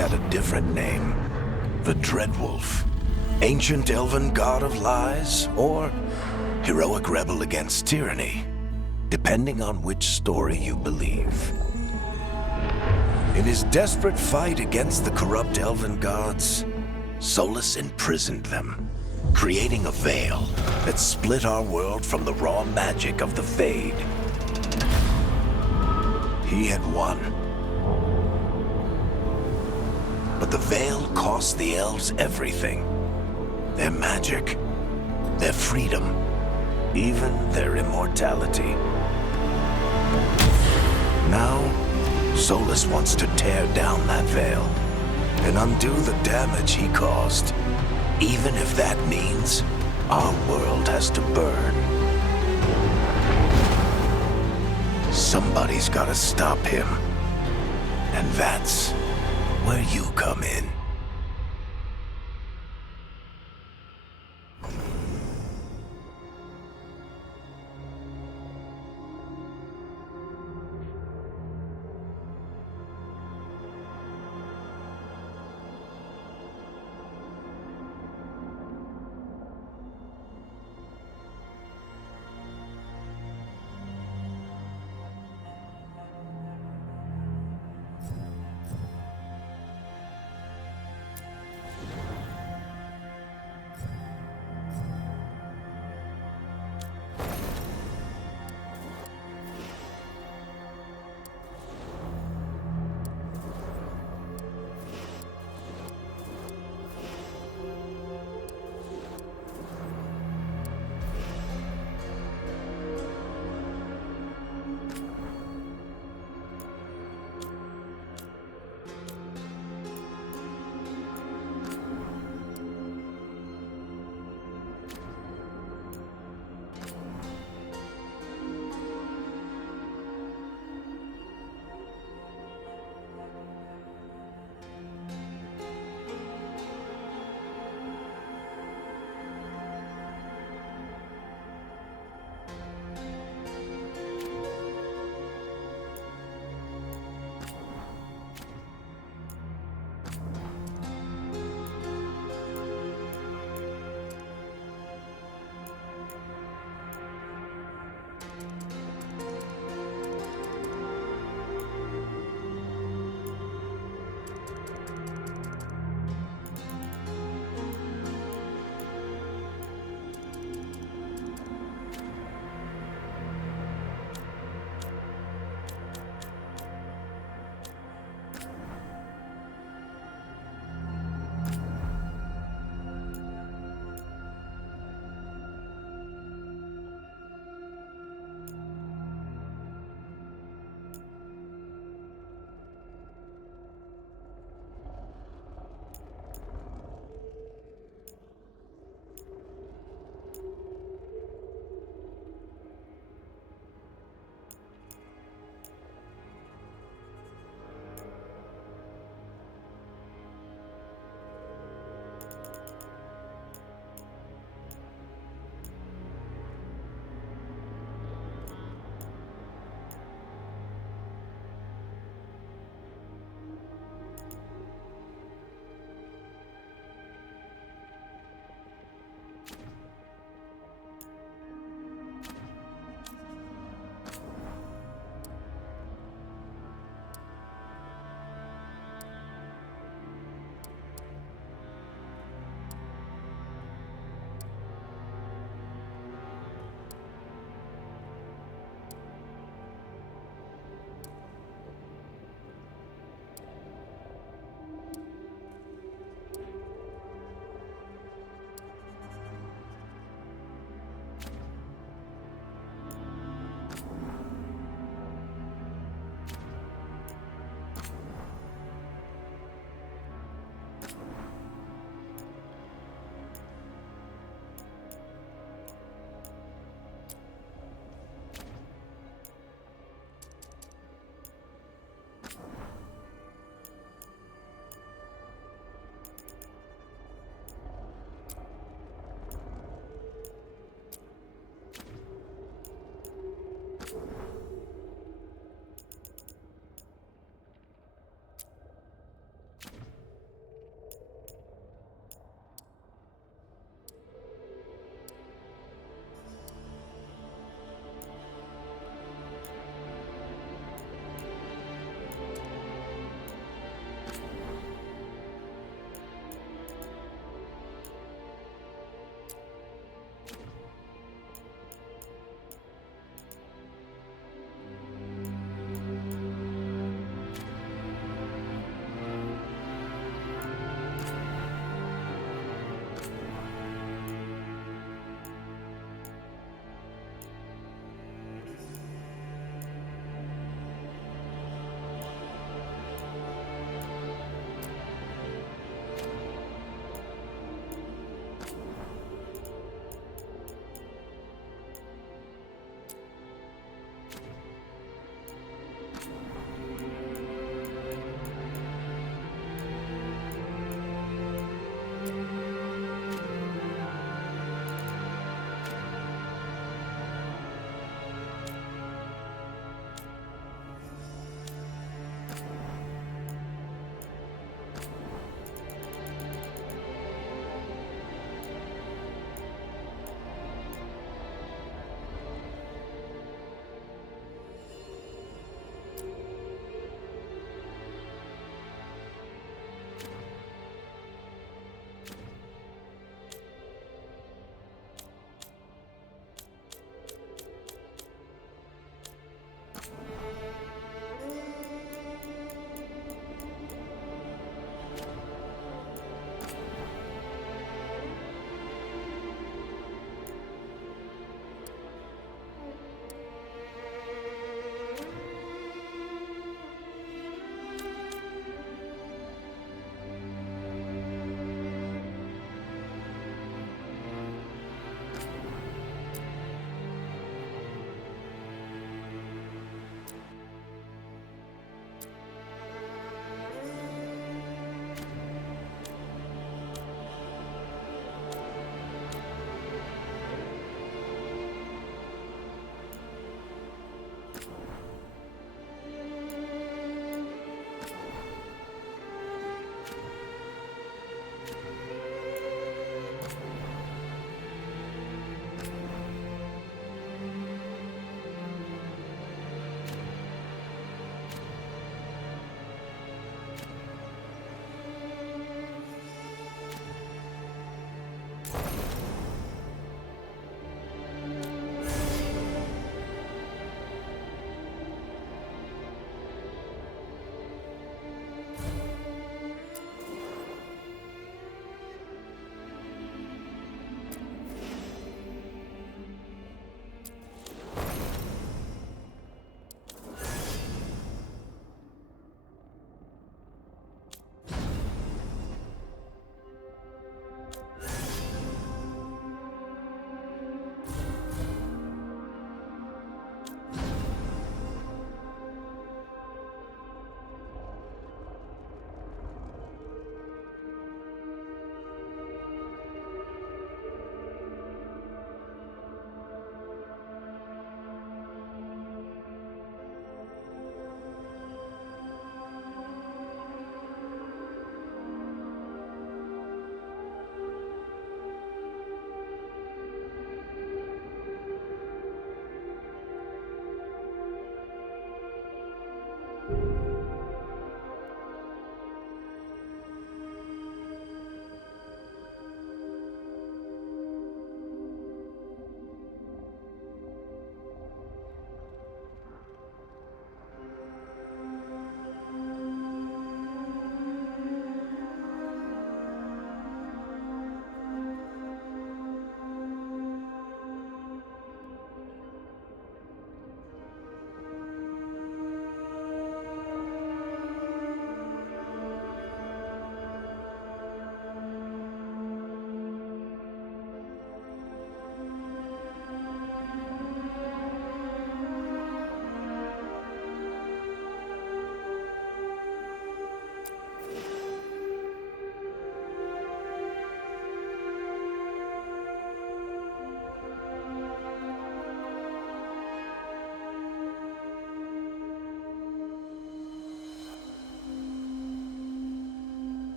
had a different name. The Dreadwolf. Ancient elven god of lies, or heroic rebel against tyranny, depending on which story you believe. In his desperate fight against the corrupt elven gods, Solus imprisoned them, creating a veil that split our world from the raw magic of the Fade. He had won. But the veil cost the elves everything. Their magic, their freedom, even their immortality. Now, Solus wants to tear down that veil and undo the damage he caused, even if that means our world has to burn. Somebody's gotta stop him, and that's where you come in.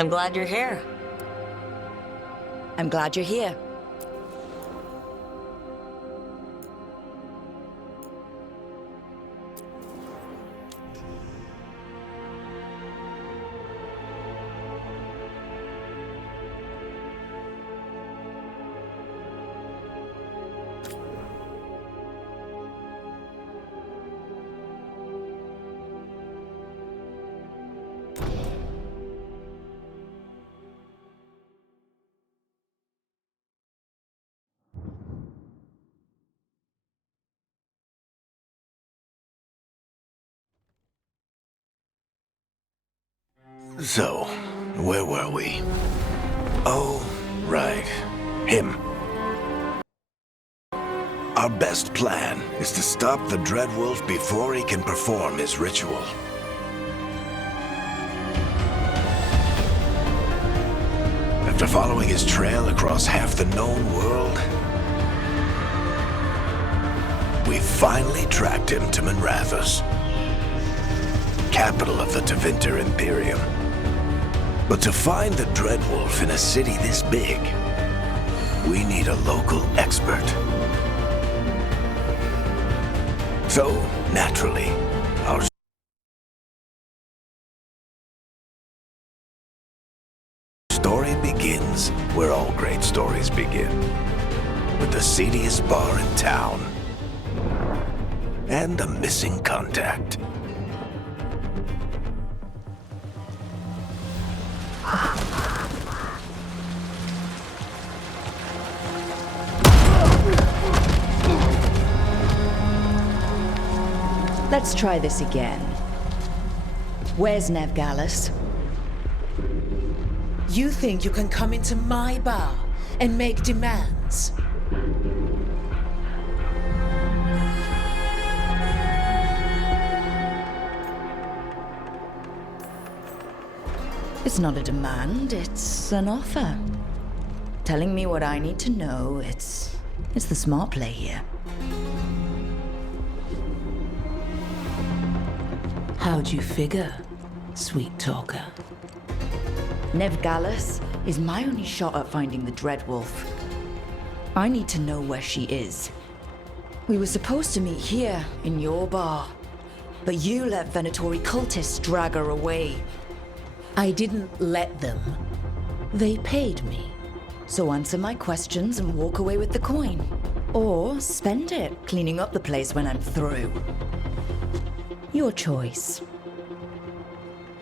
I'm glad you're here. I'm glad you're here. So, where were we? Oh, right. Him. Our best plan is to stop the Dreadwolf before he can perform his ritual. After following his trail across half the known world, we finally tracked him to Minrathous, capital of the Tevinter Imperium. But to find the Dreadwolf in a city this big, we need a local expert. So, naturally, our story begins where all great stories begin, with the seediest bar in town and a missing contact. Let's try this again. Where's Nevgalis? You think you can come into my bar and make demands? It's not a demand, it's an offer. Telling me what I need to know, it's the smart play here. How'd you figure, sweet talker? Nevgalis is my only shot at finding the Dreadwolf. I need to know where she is. We were supposed to meet here, in your bar. But you let Venatori cultists drag her away. I didn't let them. They paid me. So answer my questions and walk away with the coin. Or spend it cleaning up the place when I'm through. Your choice.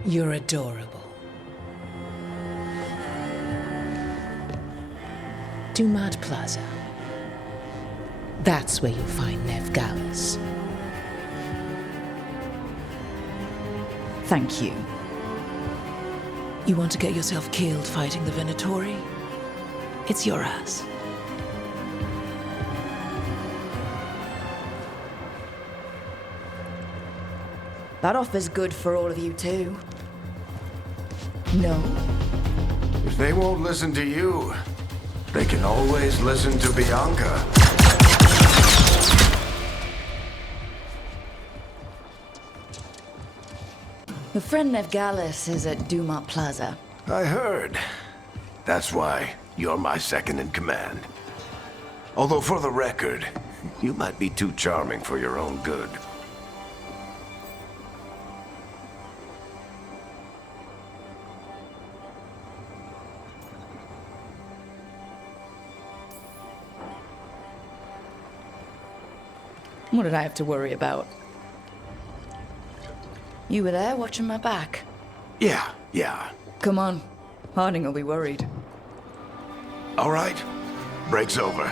You're adorable. Dumat Plaza. That's where you'll find Nevgalis. Thank you. You want to get yourself killed fighting the Venatori? It's your ass. That offer's good for all of you too. No? If they won't listen to you, they can always listen to Bianca. Your friend Nev Gallus is at Dumat Plaza. I heard. That's why you're my second in command. Although for the record, you might be too charming for your own good. What did I have to worry about? You were there watching my back. Yeah. Come on. Harding will be worried. All right. Break's over.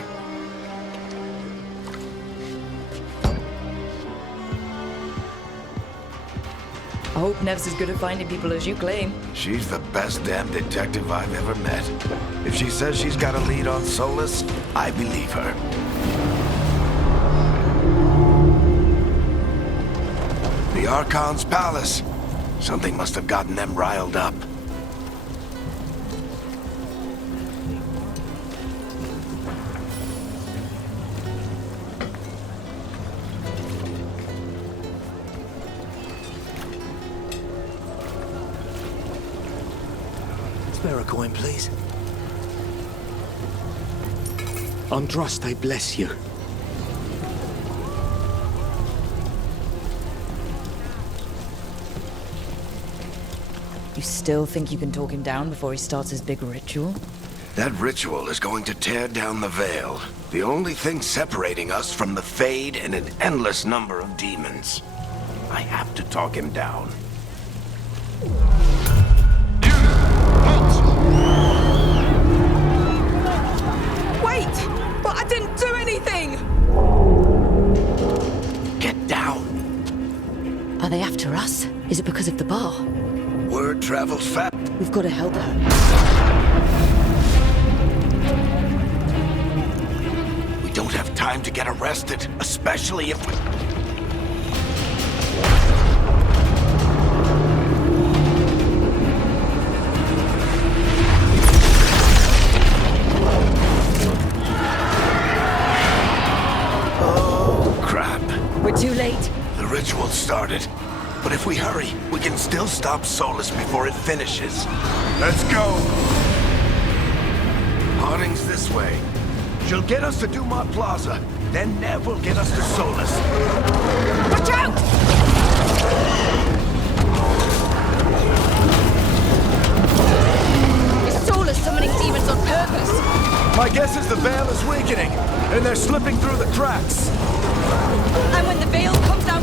I hope Nev's as good at finding people as you claim. She's the best damn detective I've ever met. If she says she's got a lead on Solus, I believe her. The Archon's palace. Something must have gotten them riled up. Spare a coin, please. Androst, I bless you. You still think you can talk him down before he starts his big ritual? That ritual is going to tear down the Veil. The only thing separating us from the Fade and an endless number of demons. I have to talk him down. Wait! But I didn't do anything! Get down. Are they after us? Is it because of the bar? Word travels fast. We've got to help her. We don't have time to get arrested, especially if we... Oh, crap. We're too late. The ritual started. But if we hurry, we can still stop Solus before it finishes. Let's go! Harding's this way. She'll get us to Dumat Plaza. Then Nev will get us to Solus. Watch out! Is Solus summoning demons on purpose? My guess is the Veil is weakening, and they're slipping through the cracks. And when the veil comes out...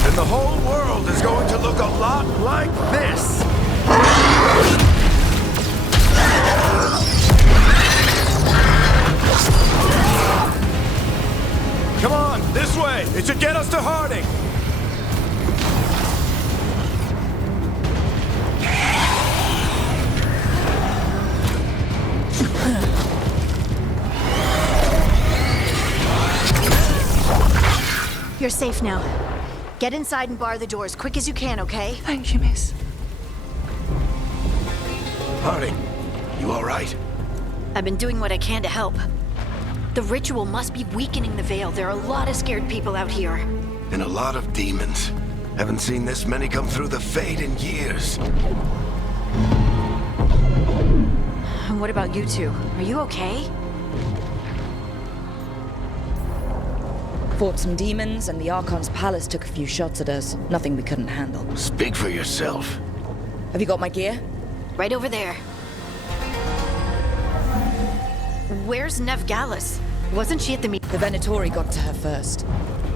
And the whole world is going to look a lot like this. Come on, this way. It should get us to Harding. You're safe now. Get inside and bar the door as quick as you can, okay? Thank you, miss. Harding, you all right? I've been doing what I can to help. The ritual must be weakening the Veil. There are a lot of scared people out here. And a lot of demons. Haven't seen this many come through the Fade in years. And what about you two? Are you okay? Fought some demons, and the Archon's palace took a few shots at us. Nothing we couldn't handle. Speak for yourself. Have you got my gear? Right over there. Where's Nev Gallus? Wasn't she at the meeting? The Venatori got to her first.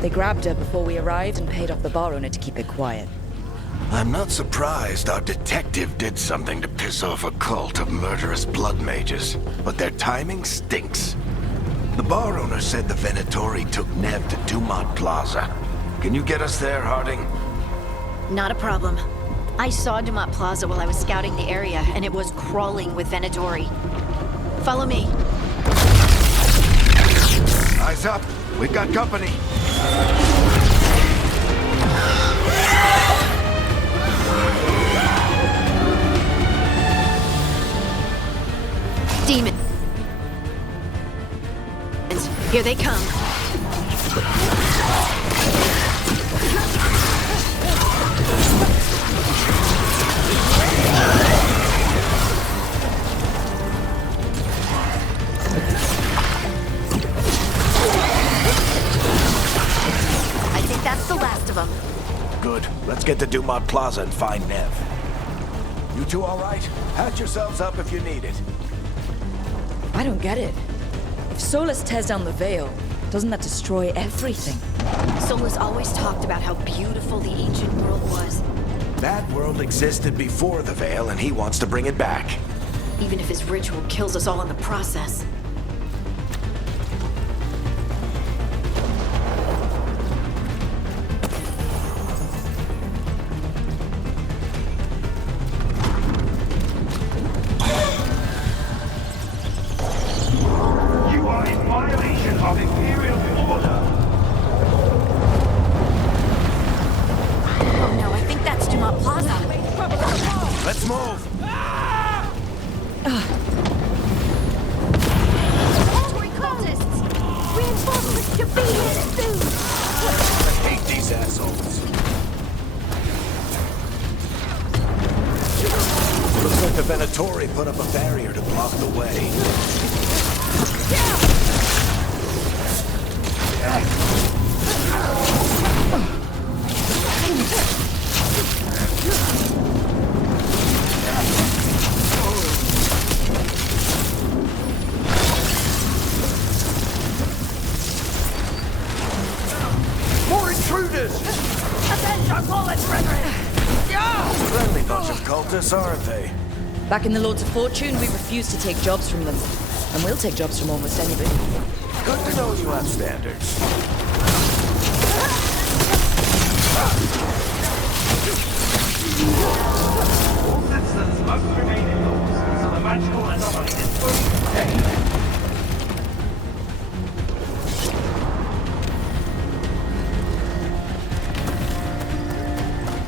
They grabbed her before we arrived and paid off the bar owner to keep it quiet. I'm not surprised our detective did something to piss off a cult of murderous blood mages, but their timing stinks. The bar owner said the Venatori took Nev to Dumat Plaza. Can you get us there, Harding? Not a problem. I saw Dumat Plaza while I was scouting the area, and it was crawling with Venatori. Follow me. Eyes up. We've got company. Demon. Here they come. Let's get to Dumont Plaza and find Nev. You two all right? Patch yourselves up if you need it. I don't get it. If Solus tears down the Veil, doesn't that destroy everything? Solus always talked about how beautiful the ancient world was. That world existed before the Veil, and he wants to bring it back. Even if his ritual kills us all in the process. You are in violation of Imperial order. Oh no, I think that's Dumont Plaza. Let's move! Mandatory cultists! Reinforcements to be here soon! I hate these assholes. Looks like the Venatori put up a barrier to block the way. More intruders! Avenge our fallen brethren! Friendly bunch of cultists, aren't they? Back in the Lords of Fortune, we refused to take jobs from them. And we'll take jobs from almost anybody. Good to know you have standards. All citizens must remain indoors until the magical anomaly is fully contained.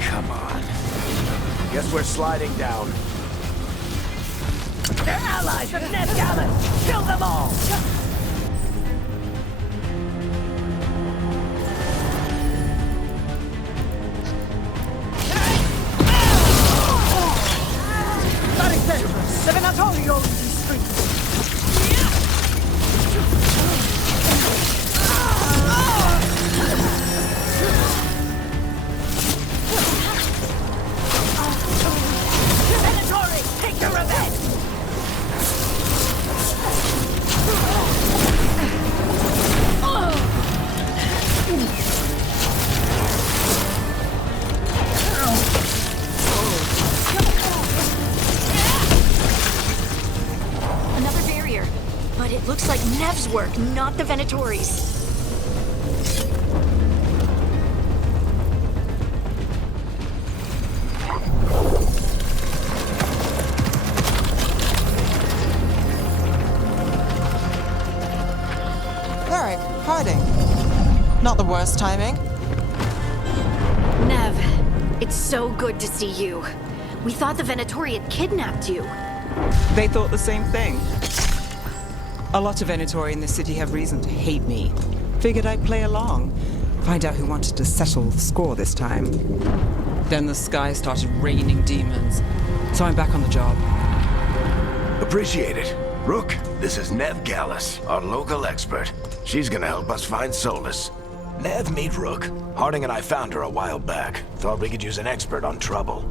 Come on. Guess we're sliding down. They're allies of Ned Gallus! Kill them all! That is it! The Venatori owns these streets! Venatori, take your revenge! Another barrier. But it looks like Nev's work, not the Venatori's. Eric, hiding. Not the worst timing. Nev, it's so good to see you. We thought the Venatori had kidnapped you. They thought the same thing. A lot of Venatori in this city have reason to hate me. Figured I'd play along. Find out who wanted to settle the score this time. Then the sky started raining demons. So I'm back on the job. Appreciate it. Rook, this is Nev Gallus, our local expert. She's gonna help us find Solus. Nev, meet Rook. Harding and I found her a while back. Thought we could use an expert on trouble.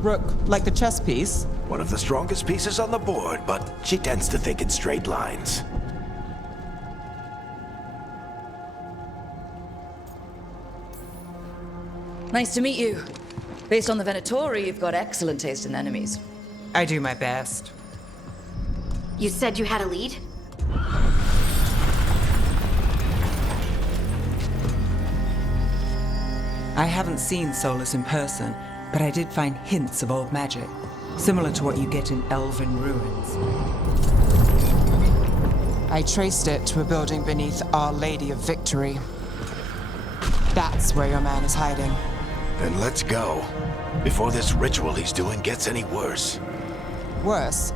Rook, like the chess piece? One of the strongest pieces on the board, but she tends to think in straight lines. Nice to meet you. Based on the Venatori, you've got excellent taste in enemies. I do my best. You said you had a lead? I haven't seen Solus in person, but I did find hints of old magic, similar to what you get in Elven ruins. I traced it to a building beneath Our Lady of Victory. That's where your man is hiding. Then let's go. Before this ritual he's doing gets any worse. Worse,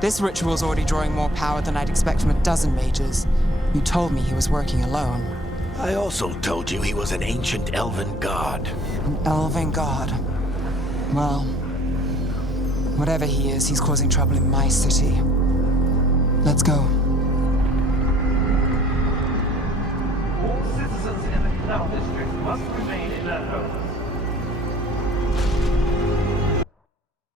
this ritual's already drawing more power than I'd expect from a dozen mages. You told me he was working alone. I also told you he was an ancient elven god. An elven god. Well, whatever he is, he's causing trouble in my city. Let's go. All citizens in the Canal District must remain in their homes